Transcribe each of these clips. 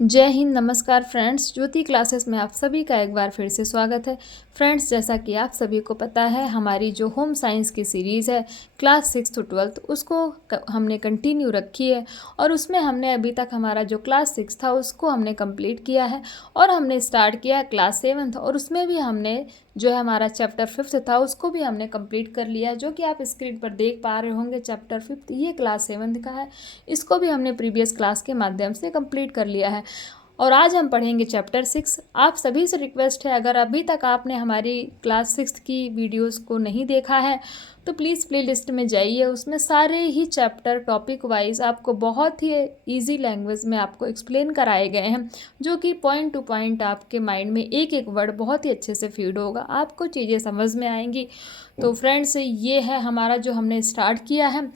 जय हिंद, नमस्कार फ्रेंड्स। ज्योति क्लासेस में आप सभी का एक बार फिर से स्वागत है। फ्रेंड्स, जैसा कि आप सभी को पता है, हमारी जो होम साइंस की सीरीज़ है क्लास 6 to 12 उसको हमने कंटिन्यू रखी है और उसमें हमने अभी तक हमारा जो क्लास 6 था उसको हमने कंप्लीट किया है और हमने स्टार्ट किया है क्लास 7 और उसमें भी हमने जो है हमारा चैप्टर 5 था उसको भी हमने कंप्लीट कर लिया है, जो कि आप स्क्रीन पर देख पा रहे होंगे। चैप्टर 5 ये क्लास 7 का है, इसको भी हमने प्रीवियस क्लास के माध्यम से कंप्लीट कर लिया है और आज हम पढ़ेंगे चैप्टर 6। आप सभी से रिक्वेस्ट है, अगर अभी तक आपने हमारी क्लास 6 की वीडियोस को नहीं देखा है तो प्लीज़ प्लेलिस्ट में जाइए, उसमें सारे ही चैप्टर टॉपिक वाइज आपको बहुत ही इजी लैंग्वेज में आपको एक्सप्लेन कराए गए हैं, जो कि पॉइंट टू पॉइंट आपके माइंड में एक एक वर्ड बहुत ही अच्छे से फीड होगा, आपको चीज़ें समझ में आएंगी। तो फ्रेंड्स, ये है हमारा जो हमने स्टार्ट किया है।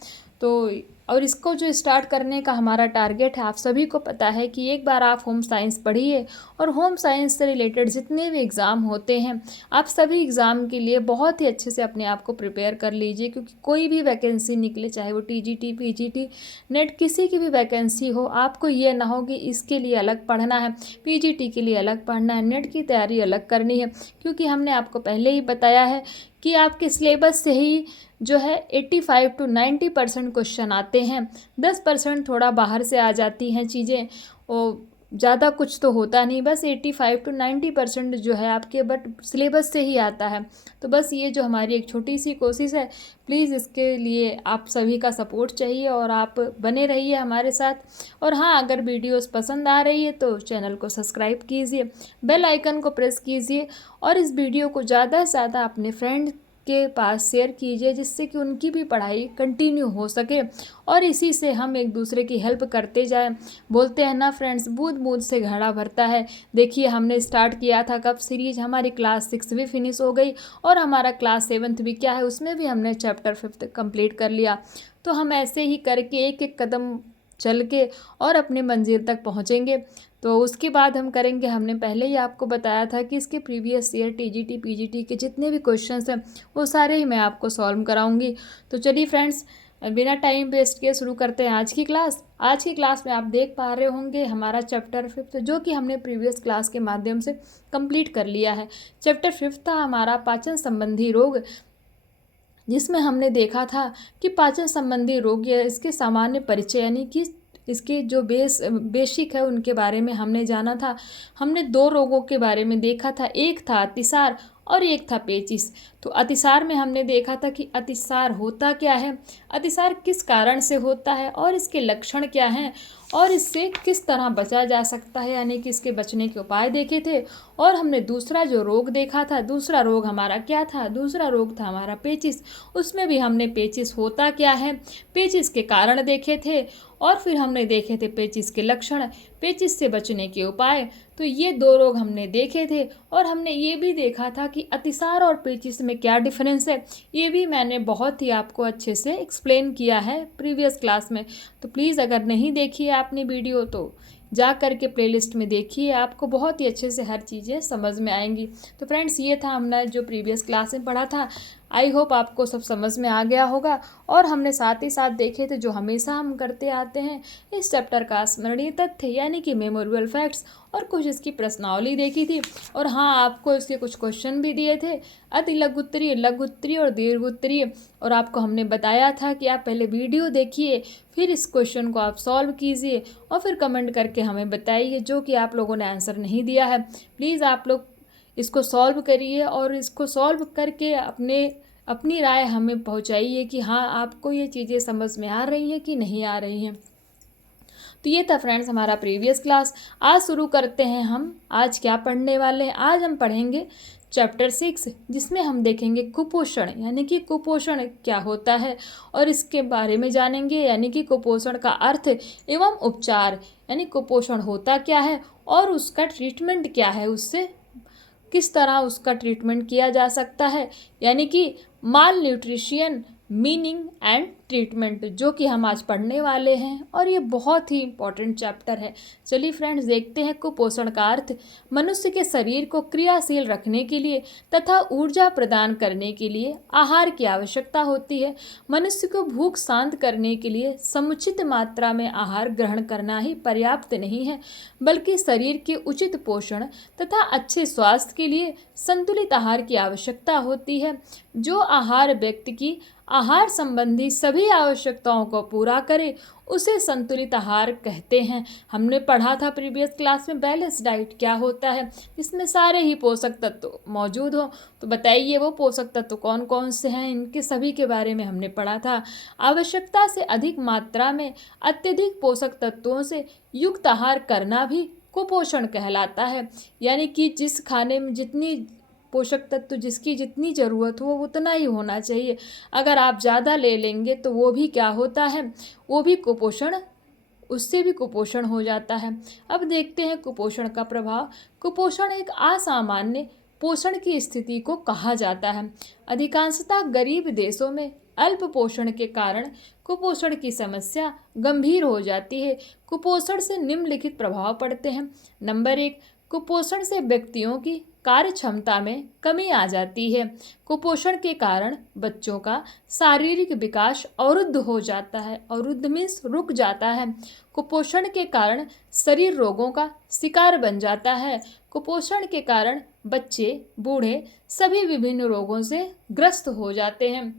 तो और इसको जो स्टार्ट करने का हमारा टारगेट है, आप सभी को पता है कि एक बार आप होम साइंस पढ़िए और होम साइंस से रिलेटेड जितने भी एग्ज़ाम होते हैं आप सभी एग्ज़ाम के लिए बहुत ही अच्छे से अपने आप को प्रिपेयर कर लीजिए, क्योंकि कोई भी वैकेंसी निकले, चाहे वो टीजीटी, पीजीटी, नेट, किसी की भी वैकेंसी हो, आपको ये ना हो कि इसके लिए अलग पढ़ना है, पीजीटी के लिए अलग पढ़ना है, नेट की तैयारी अलग करनी है, क्योंकि हमने आपको पहले ही बताया है कि आपके सिलेबस से ही जो है 85 to 90% क्वेश्चन आते हैं। 10% थोड़ा बाहर से आ जाती हैं चीज़ें, वो ज़्यादा कुछ तो होता नहीं, बस 85 to 90% जो है आपके बट सिलेबस से ही आता है। तो बस ये जो हमारी एक छोटी सी कोशिश है, प्लीज़ इसके लिए आप सभी का सपोर्ट चाहिए और आप बने रहिए हमारे साथ। और हाँ, अगर वीडियोस पसंद आ रही है तो चैनल को सब्सक्राइब कीजिए, बेल आइकन को प्रेस कीजिए और इस वीडियो को ज़्यादा से ज़्यादा अपने फ्रेंड के पास शेयर कीजिए, जिससे कि उनकी भी पढ़ाई कंटिन्यू हो सके और इसी से हम एक दूसरे की हेल्प करते जाएं। बोलते हैं ना फ्रेंड्स, बूंद बूंद से घड़ा भरता है। देखिए, हमने स्टार्ट किया था कब सीरीज, हमारी क्लास 6 भी फिनिश हो गई और हमारा क्लास 7 भी क्या है, उसमें भी हमने चैप्टर 5 कंप्लीट कर लिया। तो हम ऐसे ही करके एक एक कदम चल के और अपनी मंजिल तक पहुँचेंगे। तो उसके बाद हम करेंगे, हमने पहले ही आपको बताया था कि इसके प्रीवियस ईयर टीजीटी पीजीटी के जितने भी क्वेश्चंस हैं वो सारे ही मैं आपको सॉल्व कराऊंगी। तो चलिए फ्रेंड्स, बिना टाइम वेस्ट किए शुरू करते हैं आज की क्लास। आज की क्लास में आप देख पा रहे होंगे हमारा चैप्टर 5 जो कि हमने प्रीवियस क्लास के माध्यम से कंप्लीट कर लिया है। चैप्टर 5 था हमारा पाचन संबंधी रोग, जिसमें हमने देखा था कि पाचन संबंधी रोग या इसके सामान्य परिचय, यानी कि इसके जो बेसिक है उनके बारे में हमने जाना था। हमने दो रोगों के बारे में देखा था, एक था अतिसार और एक था पेचिस। तो अतिसार में हमने देखा था कि अतिसार होता क्या है, अतिसार किस कारण से होता है और इसके लक्षण क्या हैं और इससे किस तरह बचा जा सकता है, यानी कि इसके बचने के उपाय देखे थे। और हमने दूसरा जो रोग देखा था, दूसरा रोग हमारा क्या था, दूसरा रोग था हमारा पेचिस। उसमें भी हमने पेचिस होता क्या है, पेचिस के कारण देखे थे और फिर हमने देखे थे पेचिस के लक्षण, पेचिस से बचने के उपाय। तो ये दो रोग हमने देखे थे और हमने ये भी देखा था कि अतिसार और पेचिस में क्या डिफरेंस है, ये भी मैंने बहुत ही आपको अच्छे से एक्सप्लेन किया है प्रीवियस क्लास में। तो प्लीज़ अगर नहीं देखी है आपने वीडियो तो जा करके प्लेलिस्ट में देखिए, आपको बहुत ही अच्छे से हर चीज़ें समझ में आएंगी। तो फ्रेंड्स, ये था हमने जो प्रीवियस क्लास में पढ़ा था। आई होप आपको सब समझ में आ गया होगा। और हमने साथ ही साथ देखे थे जो हमेशा हम करते आते हैं, इस चैप्टर का स्मरणीय तथ्य यानी कि मेमोरेबल फैक्ट्स, और कुछ इसकी प्रश्नावली देखी थी। और हाँ, आपको इसके कुछ क्वेश्चन भी दिए थे, अति लघु उत्तरीय, लघु उत्तरीय और दीर्घ उत्तरीय। और आपको हमने बताया था कि आप पहले वीडियो देखिए, फिर इस क्वेश्चन को आप सॉल्व कीजिए और फिर कमेंट करके हमें बताइए जो कि आप लोगों ने आंसर नहीं दिया है। प्लीज़ आप लोग इसको सॉल्व करिए और इसको सॉल्व करके अपनी राय हमें पहुंचाइए कि हाँ, आपको ये चीज़ें समझ में आ रही हैं कि नहीं आ रही हैं। तो ये था फ्रेंड्स हमारा प्रीवियस क्लास। आज शुरू करते हैं हम, आज क्या पढ़ने वाले हैं। आज हम पढ़ेंगे चैप्टर 6, जिसमें हम देखेंगे कुपोषण, यानी कि कुपोषण क्या होता है और इसके बारे में जानेंगे, यानी कि कुपोषण का अर्थ एवं उपचार, यानी कुपोषण होता क्या है और उसका ट्रीटमेंट क्या है, उससे किस तरह उसका ट्रीटमेंट किया जा सकता है, यानी कि माल न्यूट्रिशन, मीनिंग एंड ट्रीटमेंट, जो कि हम आज पढ़ने वाले हैं और ये बहुत ही इम्पॉर्टेंट चैप्टर है। चलिए फ्रेंड्स, देखते हैं कुपोषण का अर्थ। मनुष्य के शरीर को क्रियाशील रखने के लिए तथा ऊर्जा प्रदान करने के लिए आहार की आवश्यकता होती है। मनुष्य को भूख शांत करने के लिए समुचित मात्रा में आहार ग्रहण करना ही पर्याप्त नहीं है, बल्कि शरीर के उचित पोषण तथा अच्छे स्वास्थ्य के लिए संतुलित आहार की आवश्यकता होती है। जो आहार व्यक्ति की आहार संबंधी सभी आवश्यकताओं को पूरा करे उसे संतुलित आहार कहते हैं। हमने पढ़ा था प्रीवियस क्लास में बैलेंस डाइट क्या होता है, इसमें सारे ही पोषक तत्व मौजूद हो। तो बताइए वो पोषक तत्व कौन कौन से हैं, इनके सभी के बारे में हमने पढ़ा था। आवश्यकता से अधिक मात्रा में अत्यधिक पोषक तत्वों से युक्त आहार करना भी कुपोषण कहलाता है। यानी कि जिस खाने में जितनी पोषक तत्व जिसकी जितनी ज़रूरत हो उतना ही होना चाहिए। अगर आप ज़्यादा ले लेंगे तो वो भी क्या होता है, वो भी कुपोषण, उससे भी कुपोषण हो जाता है। अब देखते हैं कुपोषण का प्रभाव। कुपोषण एक असामान्य पोषण की स्थिति को कहा जाता है। अधिकांशतः गरीब देशों में अल्प पोषण के कारण कुपोषण की समस्या गंभीर हो जाती है। कुपोषण से निम्नलिखित प्रभाव पड़ते हैं। नंबर 1, कुपोषण से व्यक्तियों की कार्य क्षमता में कमी आ जाती है। कुपोषण के कारण बच्चों का शारीरिक विकास अवरुद्ध हो जाता है। अवरुद्ध मीन्स रुक जाता है। कुपोषण के कारण शरीर रोगों का शिकार बन जाता है। कुपोषण के कारण बच्चे बूढ़े सभी विभिन्न रोगों से ग्रस्त हो जाते हैं।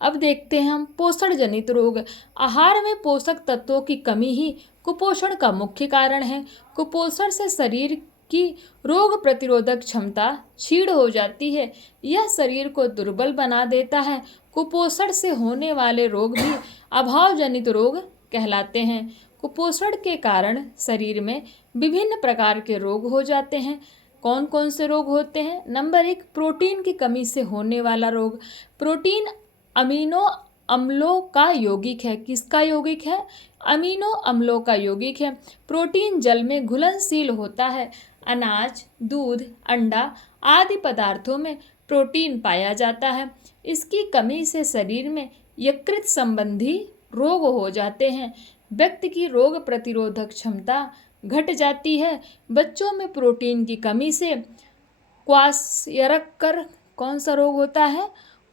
अब देखते हैं हम पोषण जनित रोग। आहार में पोषक तत्वों की कमी ही कुपोषण का मुख्य कारण है। कुपोषण से शरीर की रोग प्रतिरोधक क्षमता क्षीण हो जाती है। यह शरीर को दुर्बल बना देता है। कुपोषण से होने वाले रोग भी अभाव जनित रोग कहलाते हैं। कुपोषण के कारण शरीर में विभिन्न प्रकार के रोग हो जाते हैं। कौन कौन से रोग होते हैं? नंबर 1, प्रोटीन की कमी से होने वाला रोग। प्रोटीन अमीनो अम्लों का यौगिक है। किसका यौगिक है? अमीनो अम्लों का यौगिक है। प्रोटीन जल में घुलनशील होता है। अनाज, दूध, अंडा आदि पदार्थों में प्रोटीन पाया जाता है। इसकी कमी से शरीर में यकृत संबंधी रोग हो जाते हैं। व्यक्ति की रोग प्रतिरोधक क्षमता घट जाती है। बच्चों में प्रोटीन की कमी से क्वाशयरकर, कौन सा रोग होता है?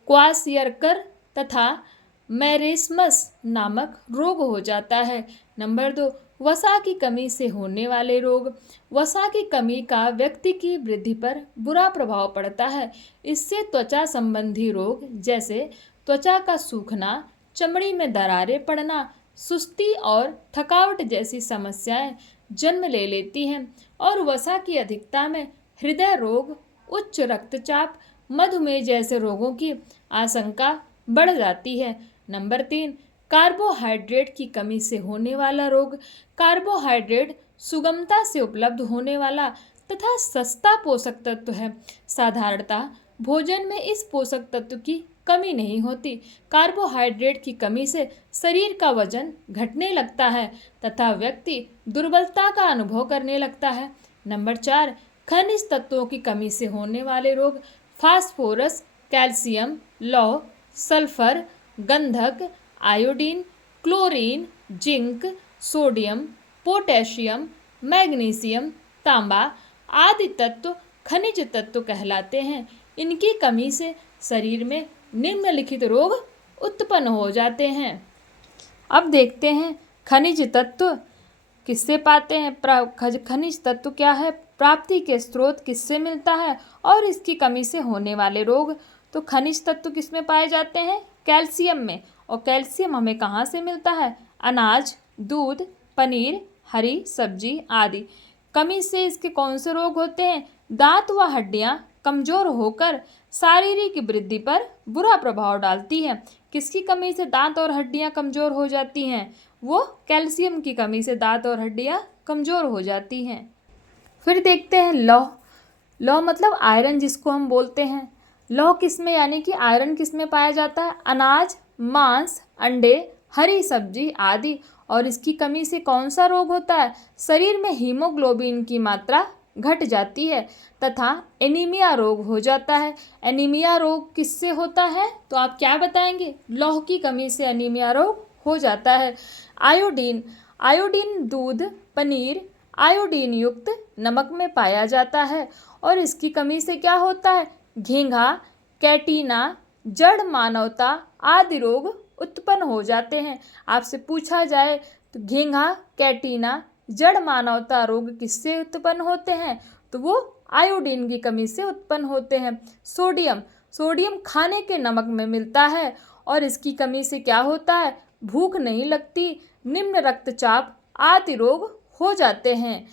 क्वाशयरकर तथा मैरेस्मस नामक रोग हो जाता है। नंबर 2, वसा की कमी से होने वाले रोग। वसा की कमी का व्यक्ति की वृद्धि पर बुरा प्रभाव पड़ता है। इससे त्वचा संबंधी रोग जैसे त्वचा का सूखना, चमड़ी में दरारें पड़ना, सुस्ती और थकावट जैसी समस्याएं जन्म ले लेती हैं। और वसा की अधिकता में हृदय रोग, उच्च रक्तचाप, मधुमेह जैसे रोगों की आशंका बढ़ जाती है। नंबर 3, कार्बोहाइड्रेट की कमी से होने वाला रोग। कार्बोहाइड्रेट सुगमता से उपलब्ध होने वाला तथा सस्ता पोषक तत्व है। साधारणतः भोजन में इस पोषक तत्व की कमी नहीं होती। कार्बोहाइड्रेट की कमी से शरीर का वजन घटने लगता है तथा व्यक्ति दुर्बलता का अनुभव करने लगता है। नंबर 4, खनिज तत्वों की कमी से होने वाले रोग। फास्फोरस, कैल्शियम, लौह, सल्फर, गंधक, iodine, chlorine, zinc, sodium, potassium, magnesium, तांबा आदि तत्व खनिज तत्व कहलाते हैं। इनकी कमी से शरीर में निम्नलिखित रोग उत्पन्न हो जाते हैं। अब देखते हैं खनिज तत्व किससे पाते हैं। खनिज तत्व क्या है, प्राप्ति के स्रोत किससे मिलता है और इसकी कमी से होने वाले रोग। तो खनिज तत्व किस में पाए जाते हैं? कैल्शियम में। और कैल्शियम हमें कहाँ से मिलता है? अनाज, दूध, पनीर, हरी सब्जी आदि। कमी से इसके कौन से रोग होते हैं? दांत व हड्डियां कमजोर होकर शारीरिक वृद्धि पर बुरा प्रभाव डालती है। किसकी कमी से दांत और हड्डियां कमजोर हो जाती हैं? वो कैल्शियम की कमी से दांत और हड्डियां कमजोर हो जाती हैं। फिर देखते हैं लौह। लौह मतलब आयरन जिसको हम बोलते हैं। लौह किस में, यानी कि आयरन किस में पाया जाता है? अनाज, मांस, अंडे, हरी सब्जी आदि। और इसकी कमी से कौन सा रोग होता है? शरीर में हीमोग्लोबिन की मात्रा घट जाती है तथा एनीमिया रोग हो जाता है। एनीमिया रोग किससे होता है तो आप क्या बताएंगे? लौह की कमी से एनीमिया रोग हो जाता है। आयोडीन, आयोडीन दूध, पनीर, आयोडीन युक्त नमक में पाया जाता है और इसकी कमी से क्या होता है? घेंघा, कैटिना, जड़ मानवता आदि रोग उत्पन्न हो जाते हैं। आपसे पूछा जाए तो घेंघा, कैटिना, जड़ मानवता रोग किससे उत्पन्न होते हैं तो वो आयोडीन की कमी से उत्पन्न होते हैं। सोडियम, सोडियम खाने के नमक में मिलता है और इसकी कमी से क्या होता है? भूख नहीं लगती, निम्न रक्तचाप आदि रोग हो जाते हैं।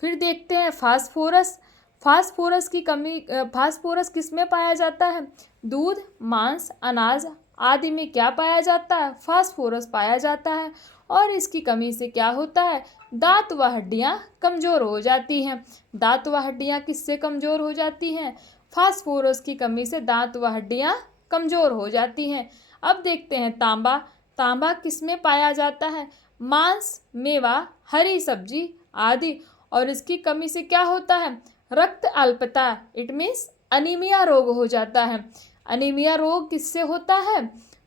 फिर देखते हैं फास्फोरस। फास्फोरस की कमी, फास्फोरस किस में पाया जाता है? दूध, मांस, अनाज आदि में क्या पाया जाता है? फास्फोरस पाया जाता है और इसकी कमी से क्या होता है? दांत व हड्डियां कमज़ोर हो जाती हैं। दांत व हड्डियां किससे कमज़ोर हो जाती हैं? फास्फोरस की कमी से दांत व हड्डियां कमज़ोर हो जाती हैं। अब देखते हैं तांबा। तांबा किस में पाया जाता है? मांस, मेवा, हरी सब्जी आदि और इसकी कमी से क्या होता है? रक्त अल्पता, इट मीन्स अनीमिया रोग हो जाता है। अनीमिया रोग किससे होता है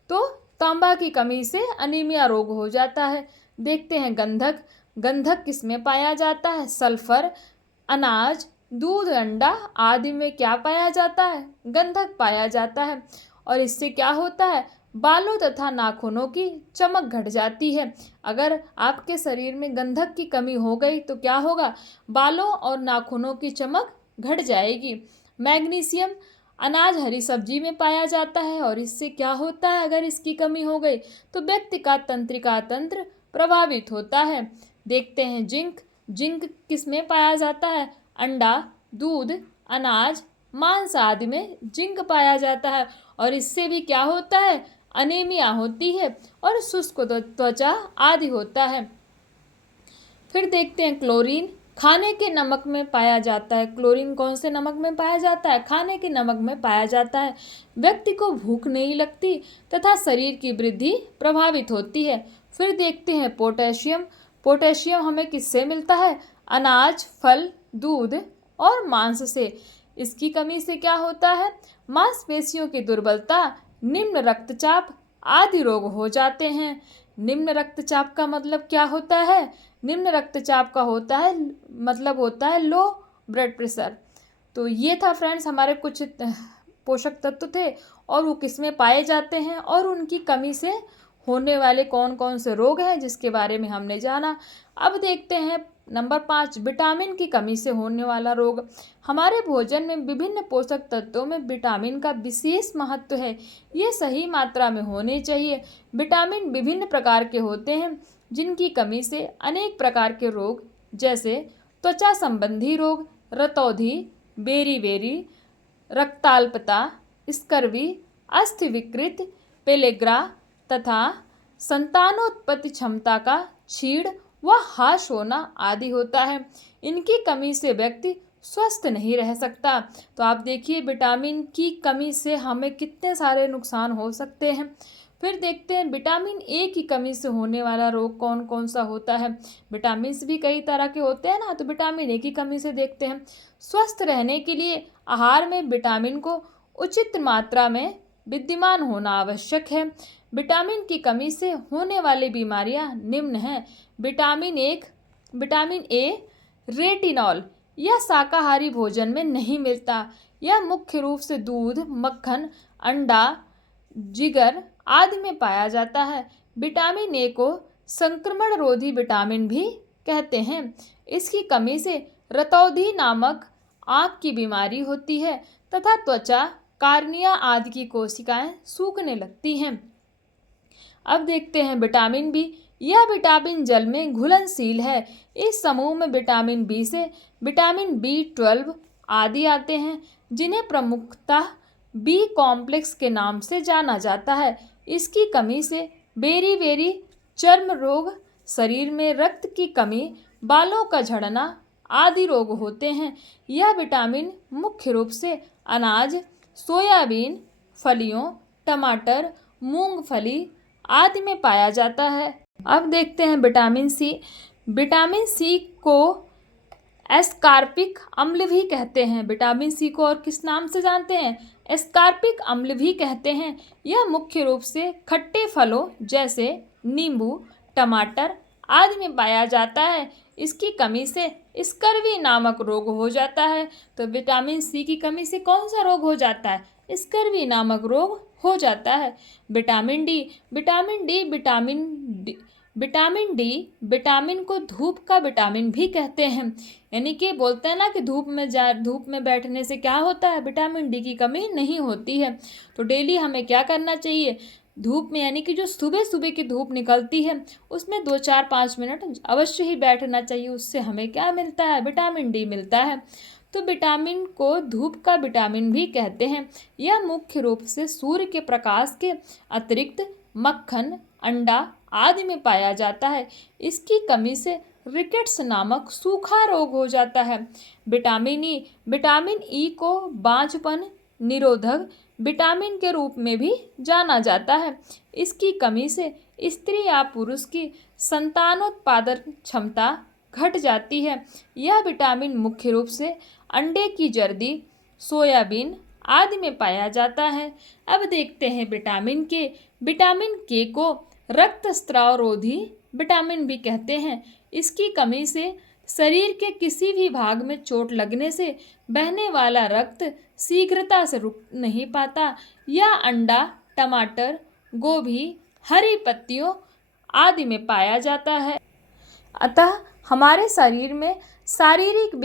तो तांबा की कमी से अनीमिया रोग हो जाता है। देखते हैं गंधक। गंधक किस में पाया जाता है? सल्फर, अनाज, दूध, अंडा आदि में क्या पाया जाता है? गंधक पाया जाता है और इससे क्या होता है? बालों तथा नाखूनों की चमक घट जाती है। अगर आपके शरीर में गंधक की कमी हो गई तो क्या होगा? बालों और नाखूनों की चमक घट जाएगी। मैग्नीशियम, अनाज, हरी सब्जी में पाया जाता है और इससे क्या होता है? अगर इसकी कमी हो गई तो व्यक्ति का तंत्रिका तंत्र प्रभावित होता है। देखते हैं जिंक। जिंक किस में पाया जाता है? अंडा, दूध, अनाज, मांस आदि में जिंक पाया जाता है और इससे भी क्या होता है? अनीमिया होती है और शुष्क त्वचा आदि होता है। फिर देखते हैं क्लोरीन। खाने के नमक में पाया जाता है। क्लोरीन कौन से नमक में पाया जाता है? खाने के नमक में पाया जाता है। व्यक्ति को भूख नहीं लगती तथा शरीर की वृद्धि प्रभावित होती है। फिर देखते हैं पोटेशियम। पोटेशियम हमें किससे मिलता है? अनाज, फल, दूध और मांस से। इसकी कमी से क्या होता है? मांसपेशियों की दुर्बलता, निम्न रक्तचाप आदि रोग हो जाते हैं। निम्न रक्तचाप का मतलब क्या होता है? निम्न रक्तचाप का होता है मतलब होता है लो ब्लड प्रेशर। तो ये था फ्रेंड्स हमारे कुछ पोषक तत्व थे और वो किस में पाए जाते हैं और उनकी कमी से होने वाले कौन कौन से रोग हैं जिसके बारे में हमने जाना। अब देखते हैं नंबर 5, विटामिन की कमी से होने वाला रोग। हमारे भोजन में विभिन्न पोषक तत्वों में विटामिन का विशेष महत्व है। ये सही मात्रा में होने चाहिए। विटामिन विभिन्न प्रकार के होते हैं जिनकी कमी से अनेक प्रकार के रोग जैसे त्वचा संबंधी रोग, रतौंधी, बेरी-बेरी, रक्ताल्पता, स्कर्वी, अस्थि विकृत, पेलेग्रा तथा संतानोत्पत्ति क्षमता का क्षीण व ह्रास होना आदि होता है। इनकी कमी से व्यक्ति स्वस्थ नहीं रह सकता। तो आप देखिए विटामिन की कमी से हमें कितने सारे नुकसान हो सकते हैं। फिर देखते हैं विटामिन ए की कमी से होने वाला रोग कौन कौन सा होता है। विटामिन भी कई तरह के होते हैं ना, तो विटामिन ए की कमी से देखते हैं। स्वस्थ रहने के लिए आहार में विटामिन को उचित मात्रा में विद्यमान होना आवश्यक है। विटामिन की कमी से होने वाली बीमारियां निम्न हैं। विटामिन ए रेटिनॉल यह शाकाहारी भोजन में नहीं मिलता। यह मुख्य रूप से दूध, मक्खन, अंडा, जिगर आदि में पाया जाता है। विटामिन ए को संक्रमण रोधी विटामिन भी कहते हैं। इसकी कमी से रतौंधी नामक आँख की बीमारी होती है तथा त्वचा, कार्निया आदि की कोशिकाएं सूखने लगती हैं। अब देखते हैं विटामिन बी। यह विटामिन जल में घुलनशील है। इस समूह में विटामिन बी से विटामिन B12 आदि आते हैं जिन्हें प्रमुखतः बी कॉम्प्लेक्स के नाम से जाना जाता है। इसकी कमी से बेरी-बेरी, चर्म रोग, शरीर में रक्त की कमी, बालों का झड़ना आदि रोग होते हैं। यह विटामिन मुख्य रूप से अनाज, सोयाबीन, फलियों, टमाटर, मूंगफली आदि में पाया जाता है। अब देखते हैं विटामिन सी। विटामिन सी को एस्कार्बिक अम्ल भी कहते हैं। विटामिन सी को और किस नाम से जानते हैं? एस्कार्बिक अम्ल भी कहते हैं। यह मुख्य रूप से खट्टे फलों जैसे नींबू, टमाटर आदि में पाया जाता है। इसकी कमी से स्कर्वी नामक रोग हो जाता है। तो विटामिन सी की कमी से कौन सा रोग हो जाता है? स्कर्वी नामक रोग हो जाता है। विटामिन डी, विटामिन को धूप का विटामिन भी कहते हैं। यानी कि बोलते हैं ना कि धूप में बैठने से क्या होता है? विटामिन डी की कमी नहीं होती है। तो डेली हमें क्या करना चाहिए? धूप में, यानी कि जो सुबह सुबह की धूप निकलती है उसमें 2-4-5 मिनट अवश्य ही बैठना चाहिए। उससे हमें क्या मिलता है? विटामिन डी मिलता है। तो विटामिन को धूप का विटामिन भी कहते हैं। यह मुख्य रूप से सूर्य के प्रकाश के अतिरिक्त मक्खन, अंडा आदि में पाया जाता है। इसकी कमी से रिकेट्स नामक सूखा रोग हो जाता है। विटामिन ई को बांझपन निरोधक विटामिन के रूप में भी जाना जाता है। इसकी कमी से स्त्री या पुरुष की संतानोत्पादन क्षमता घट जाती है। यह विटामिन मुख्य रूप से अंडे की जर्दी, सोयाबीन आदि में पाया जाता है। अब देखते हैं विटामिन के को रक्तस्रावरोधी विटामिन भी कहते हैं। इसकी कमी से शरीर के किसी भी भाग में चोट लगने से बहने वाला रक्त शीघ्रता से रुक नहीं पाता। यह अंडा, टमाटर, गोभी, हरी पत्तियों आदि में पाया जाता है। अतः हमारे शरीर में शारीरिक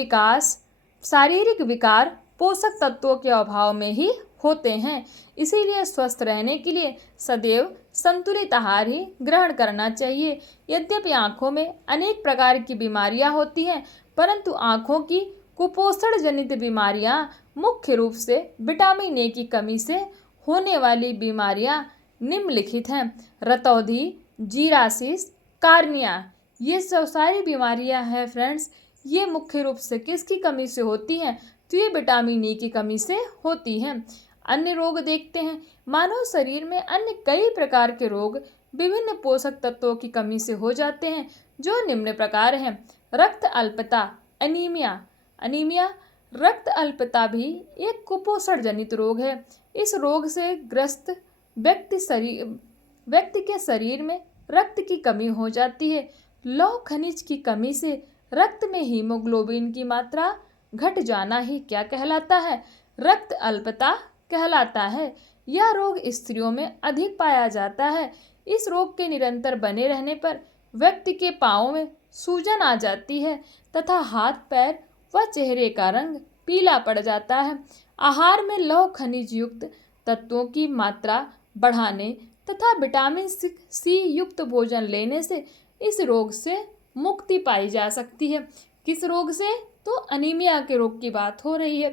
विकार पोषक तत्वों के अभाव में ही होते हैं। इसीलिए स्वस्थ रहने के लिए सदैव संतुलित आहार ही ग्रहण करना चाहिए। यद्यपि आँखों में अनेक प्रकार की बीमारियां होती हैं, परंतु आँखों की कुपोषण जनित बीमारियां मुख्य रूप से विटामिन ए की कमी से होने वाली बीमारियां निम्नलिखित हैं। रतौंधी, जीरासिस, कार्निया, ये सब सारी बीमारियां हैं फ्रेंड्स। ये मुख्य रूप से किसकी कमी से होती हैं? तो ये विटामिन ए की कमी से होती हैं। अन्य रोग देखते हैं। मानव शरीर में अन्य कई प्रकार के रोग विभिन्न पोषक तत्वों की कमी से हो जाते हैं, जो निम्न प्रकार हैं। रक्त अल्पता, अनीमिया रक्त अल्पता भी एक कुपोषण जनित रोग है। इस रोग से ग्रस्त व्यक्ति के शरीर में रक्त की कमी हो जाती है। लौह खनिज की कमी से रक्त में हीमोग्लोबिन की मात्रा घट जाना ही क्या कहलाता है? रक्त अल्पता कहलाता है। यह रोग स्त्रियों में अधिक पाया जाता है। इस रोग के निरंतर बने रहने पर व्यक्ति के पांवों में सूजन आ जाती है तथा हाथ, पैर व चेहरे का रंग पीला पड़ जाता है। आहार में लौह खनिज युक्त तत्वों की मात्रा बढ़ाने तथा विटामिन सी युक्त भोजन लेने से इस रोग से मुक्ति पाई जा सकती है। किस रोग से? तो अनीमिया के रोग की बात हो रही है।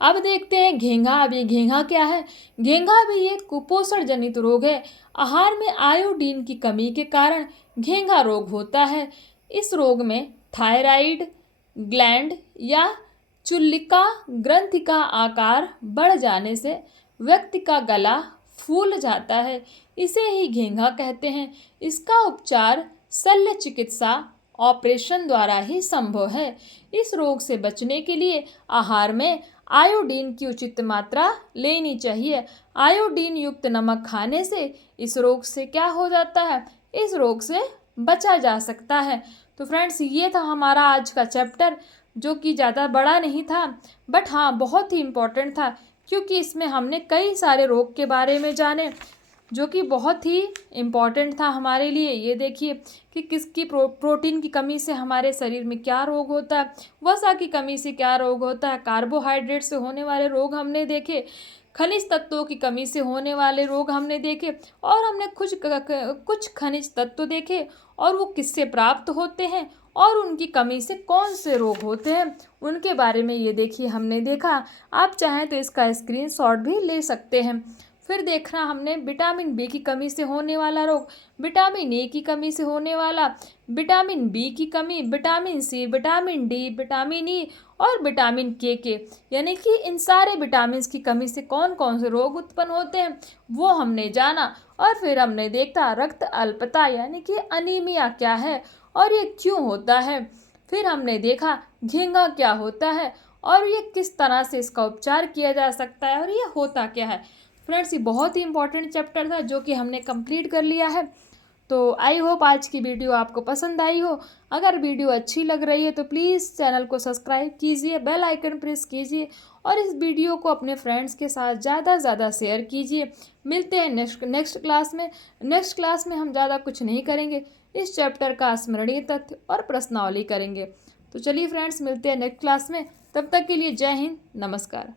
अब देखते हैं घेंघा। अब ये घेंघा क्या है? घेंघा भी एक कुपोषण जनित रोग है। आहार में आयोडीन की कमी के कारण घेंघा रोग होता है। इस रोग में थायराइड ग्लैंड या चुल्लिका ग्रंथि का आकार बढ़ जाने से व्यक्ति का गला फूल जाता है। इसे ही घेंघा कहते हैं। इसका उपचार शल्य चिकित्सा ऑपरेशन द्वारा ही संभव है। इस रोग से बचने के लिए आहार में आयोडीन की उचित मात्रा लेनी चाहिए। आयोडीन युक्त नमक खाने से इस रोग से क्या हो जाता है? इस रोग से बचा जा सकता है। तो फ्रेंड्स, ये था हमारा आज का चैप्टर, जो कि ज़्यादा बड़ा नहीं था, बट हाँ बहुत ही इम्पोर्टेंट था, क्योंकि इसमें हमने कई सारे रोग के बारे में जाने, जो कि बहुत ही इम्पॉर्टेंट था हमारे लिए। ये देखिए कि किसकी प्रोटीन की कमी से हमारे शरीर में क्या रोग होता है, वसा की कमी से क्या रोग होता है, कार्बोहाइड्रेट से होने वाले रोग हमने देखे, खनिज तत्वों की कमी से होने वाले रोग हमने देखे, और हमने कुछ खनिज तत्व देखे और वो किससे प्राप्त होते हैं और उनकी कमी से कौन से रोग होते हैं, उनके बारे में ये देखिए हमने देखा। आप चाहें तो इसका स्क्रीनशॉट भी ले सकते हैं। फिर देखना हमने विटामिन बी की कमी से होने वाला रोग, विटामिन ए की कमी से होने वाला, विटामिन बी की कमी, vitamin C, vitamin D, vitamin E और विटामिन के, यानी कि इन सारे विटामिन की कमी से कौन कौन से रोग उत्पन्न होते हैं वो हमने जाना। और फिर हमने देखा रक्त अल्पता यानी कि अनीमिया क्या है और ये क्यों होता है। फिर हमने देखा घींगा क्या होता है और ये किस तरह से इसका उपचार किया जा सकता है और ये होता क्या है। फ्रेंड्स, ये बहुत ही इंपॉर्टेंट चैप्टर था जो कि हमने कंप्लीट कर लिया है। तो आई होप आज की वीडियो आपको पसंद आई हो। अगर वीडियो अच्छी लग रही है तो प्लीज़ चैनल को सब्सक्राइब कीजिए, बेल आइकन प्रेस कीजिए और इस वीडियो को अपने फ्रेंड्स के साथ ज़्यादा से ज़्यादा शेयर कीजिए। मिलते हैं नेक्स्ट क्लास में। नेक्स्ट क्लास में हम ज़्यादा कुछ नहीं करेंगे, इस चैप्टर का स्मरणीय तथ्य और प्रश्नावली करेंगे। तो चलिए फ्रेंड्स, मिलते हैं नेक्स्ट क्लास में। तब तक के लिए जय हिंद, नमस्कार।